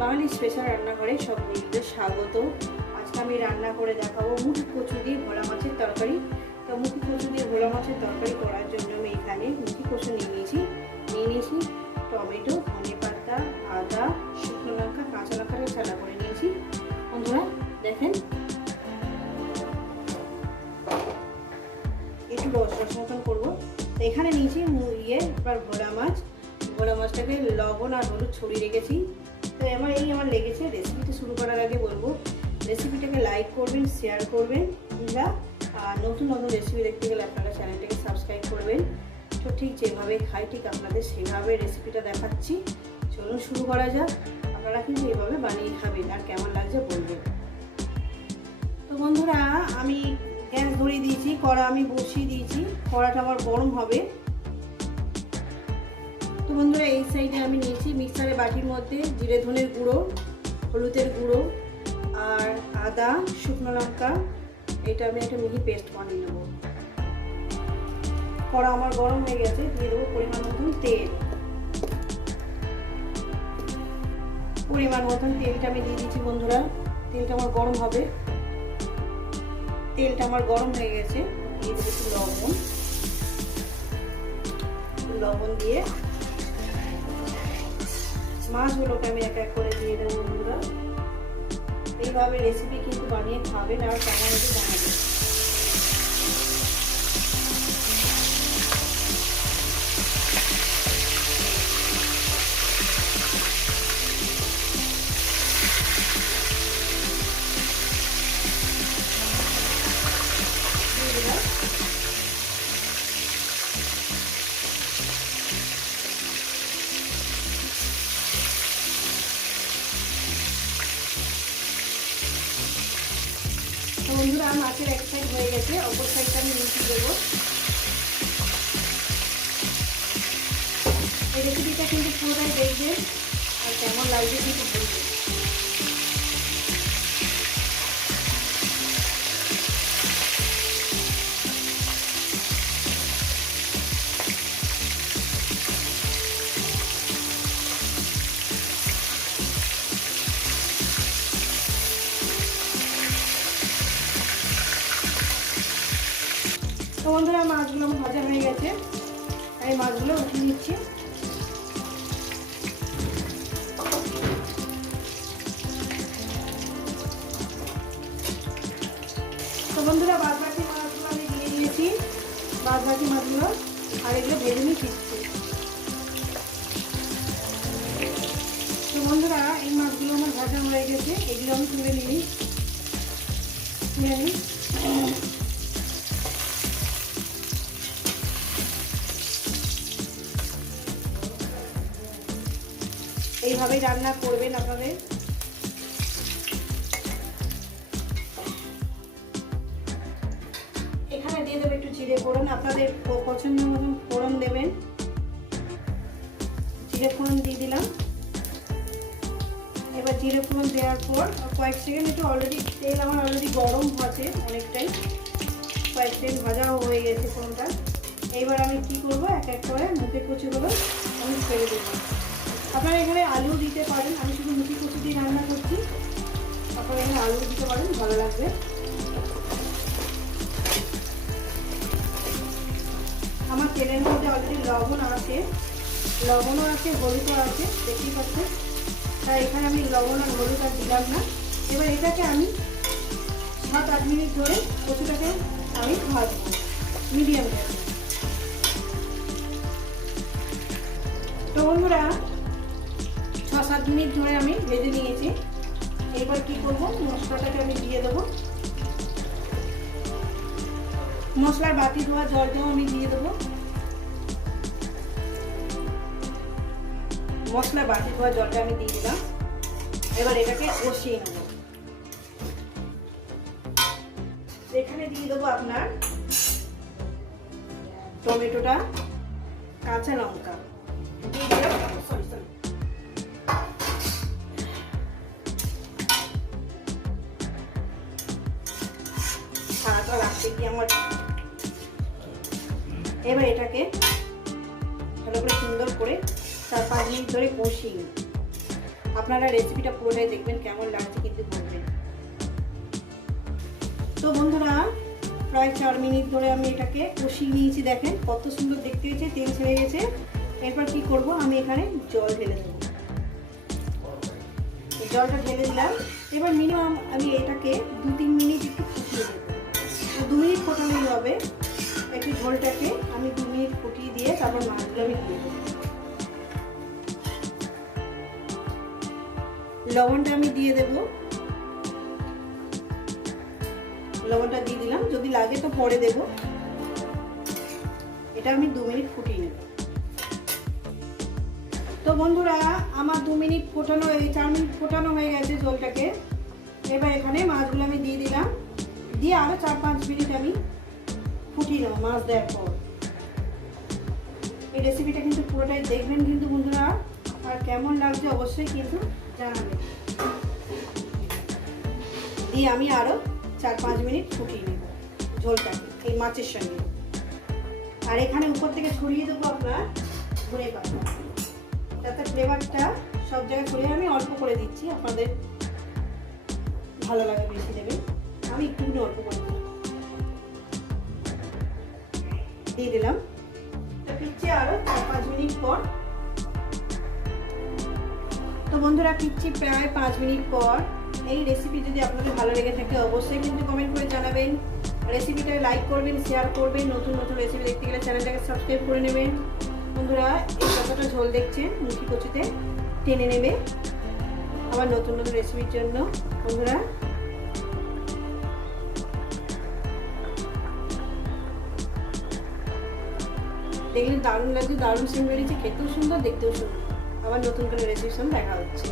বাঙালি special রান্নাঘরে সব বন্ধুদের স্বাগত। আজকে আমি রান্না করে দেখাবো মুখি কচু দিয়ে ভোলা মাছের তরকারি। তো মুখি কচু দিয়ে ভোলা মাছের তরকারি করার জন্য আমি এখানে মুখি কচু নিয়ে নিয়েছি। নিয়ে নিয়েছি টমেটো, ধনে পাতা, আদা, শুকনো লঙ্কা, কাঁচা লঙ্কাটা ছাড়া করে নিয়েছি। বন্ধুরা, দেখেন। একটু রস রস মতন করব। এখানে নিয়েছি ইয়ে এবার ভোলা মাছ। ভোলা মাছটাকে লবণ আর হলুদ ছড়িয়ে রেখেছি। তো আমার এই আমার লেগেছে রেসিপিটা শুরু করার আগে বলব। রেসিপিটাকে লাইক করবেন শেয়ার করবেন আর নতুন নতুন রেসিপি দেখতে গেলে আপনারা চ্যানেলটাকে সাবস্ক্রাইব করবেন। তো ঠিক যেভাবে খাই, ঠিক আপনাদের সেভাবে রেসিপিটা দেখাচ্ছি। চলুন শুরু করা যাক। আপনারা কিন্তু এভাবে বানিয়ে খাবেন আর কেমন লাগছে বলবেন। তো বন্ধুরা, আমি গ্যাস ধরিয়ে দিয়েছি, কড়া আমি বসিয়ে দিয়েছি। কড়াটা আমার গরম হবে। তো বন্ধুরা, এই সাইডে আমি নিয়েছি মিক্সারের বাটির মধ্যে জিরে ধনের গুঁড়ো, হলুদের গুঁড়ো আর আদা, শুকনো লঙ্কা। এটা আমি একটা মিহি পেস্ট বানিয়ে নেব। কড়া আমার গরম হয়ে গেছে, দিয়ে দেবো পরিমাণ মতন তেল। পরিমাণ মতন তেলটা আমি দিয়ে দিচ্ছি বন্ধুরা। তেলটা আমার গরম হবে। তেলটা আমার গরম হয়ে গেছে। দিয়ে দেবো একটু লবণ। লবণ দিয়ে মাছগুলোকে আমি এক এক করে দিয়ে দেবো বন্ধুরা। এইভাবে রেসিপি কিন্তু বানিয়ে খাবেন আর কেমন হয়েছে জানাবেন তো বন্ধুরা মাছের এক সাইড হয়ে গেছে, অপর সাইডটা আমি মিশিয়ে দেবো। এই রেসিপিটা কিন্তু পুরোটাই দেখবেন, আর কেমন লাগবে কিন্তু বলবেন। তো বন্ধুরা, মাছগুলো ভাজা হয়ে গেছে। আমি মাছগুলো উঠিয়ে নিচ্ছি। তো বন্ধুরা বাদ বাকি মাছগুলো আমি দিয়ে দিয়েছি বাদ বাকি মাছগুলো আর এগুলো ভেজে নিয়ে দিচ্ছি তো বন্ধুরা, এই মাছগুলো আমার ভাজা হয়ে গেছে। এগুলো আমি তুলে নিই। তুলে নিই। এইভাবেই রান্না করবেন আপনাদের। এখানে দিয়ে দেবে একটু জিরে ফোড়ন। আপনাদের পছন্দ মতন ফোড়ন দেবেন। জিরে ফোড়ন দিয়ে দিলাম। এবার জিরে ফোড়ন দেওয়ার পর কয়েক সেকেন্ড একটু অলরেডি তেল আমার অলরেডি গরম আছে অনেকটাই। কয়েক সেকেন্ড ভাজাও হয়ে গেছে ফোড়নটা। এইবার আমি কি করব? এক এক করে মুখে কুচিগুলো আমি ছেড়ে দেবো। আপনারা এখানে আলু দিতে পারেন। আমি শুধু মুখি কুচি দিয়ে রান্না করছি। আপনারা এখানে আলু দিতে পারেন, ভালো লাগবে। আমার তেলের মধ্যে অলরেডি লবণ আছে। লবণও আছে, হলুদও আছে, দেখতেই পাচ্ছেন? তাই এখানে আমি লবণ আর হলুদ আর দিলাম না। এবার এটাকে আমি সাত আট মিনিট ধরে কচুটাকে আমি ভাজবো, মিডিয়াম। তো বন্ধুরা সাত মিনিট ধরে আমি ভেজে নিয়েছি। এবার কি করব? মশলাটাকে আমি দিয়ে দেবো। মশলার বাতি ধোয়া জলটাও আমি দিয়ে দেবো। মশলা বাটি ধোয়া, জলটা আমি দিয়ে দিলাম। এবার এটাকে কষিয়ে নেব। এখানে দিয়ে দেবো আপনার টমেটোটা, কাঁচা লঙ্কা। দিয়ে দিলাম। Sorry sorry. গিয়ে আমার? এবার এটাকে ভালো করে সুন্দর করে চার পাঁচ মিনিট ধরে কষিয়ে আপনারা রেসিপিটা পুরোটাই দেখবেন, কেমন লাগছে কিন্তু বলবেন। তো বন্ধুরা, প্রায় চার মিনিট ধরে আমি এটাকে কষিয়ে নিয়েছি, দেখেন কত সুন্দর দেখতে হয়েছে, তেল ছেড়ে গেছে। এরপর কি করব, আমি এখানে জল ঢেলে দেবো। জলটা ঢেলে দিলাম। এবার মিনিমাম আমি এটাকে দু তিন মিনিট একটু ফুটিয়ে দেবো দু মিনিট ফোটানোই হবে। একটু ঝোলটাকে আমি দু মিনিট ফুটিয়ে দিয়ে তারপর মাছগুলো আমি দিয়ে দেবো। লবণটা আমি দিয়ে দেবো। লবণটা দিয়ে দিলাম। যদি লাগে তো পরে দেব। এটা আমি দু মিনিট ফুটিয়ে নেব। তো বন্ধুরা, আমার দু মিনিট ফোটানো এই চার মিনিট ফোটানো হয়ে গেছে জলটাকে এবার এখানে মাছগুলো আমি দিয়ে দিলাম। দিয়ে আরও চার পাঁচ মিনিট আমি ফুটিয়ে নেব, মাছ দেওয়ার পর। এই রেসিপিটা কিন্তু পুরোটাই দেখবেন কিন্তু বন্ধুরা। আর কেমন লাগছে অবশ্যই কিন্তু জানাবেন। দিয়ে আমি আরও চার পাঁচ মিনিট ফুটিয়ে নেব ঝোলটাকে, এই মাছের সঙ্গে। আর এখানে উপর থেকে ছড়িয়ে দেবো আপনার ঘুরে পাতা। যাতে ফ্লেভারটা সব জায়গায় ছড়িয়ে, আমি অল্প করে দিচ্ছি, আপনাদের ভালো লাগে বেশি দেবেন আমি একটুখানি অল্প করে দিয়ে দিলাম। পিচ্ছি আরও চার পাঁচ মিনিট পর। তো বন্ধুরা পিচ্ছি প্রায় পাঁচ মিনিট পর। এই রেসিপি যদি আপনাদের ভালো লেগে থাকে, অবশ্যই কিন্তু কমেন্ট করে জানাবেন। রেসিপিটা লাইক করবেন শেয়ার করবেন, নতুন নতুন রেসিপি দেখতে গেলে চ্যানেলটাকে সাবস্ক্রাইব করে নেবেন। বন্ধুরা, এই কতটা ঝোল দেখছেন, মুখি কচুতে টেনে নেবে। আবার নতুন নতুন রেসিপির জন্য, বন্ধুরা। দেখলে দারুণ লাগছে, দারুণ সিম বেরিয়েছে খেতেও সুন্দর, দেখতেও সুন্দর। আবার নতুন করে সঙ্গে দেখা হচ্ছে।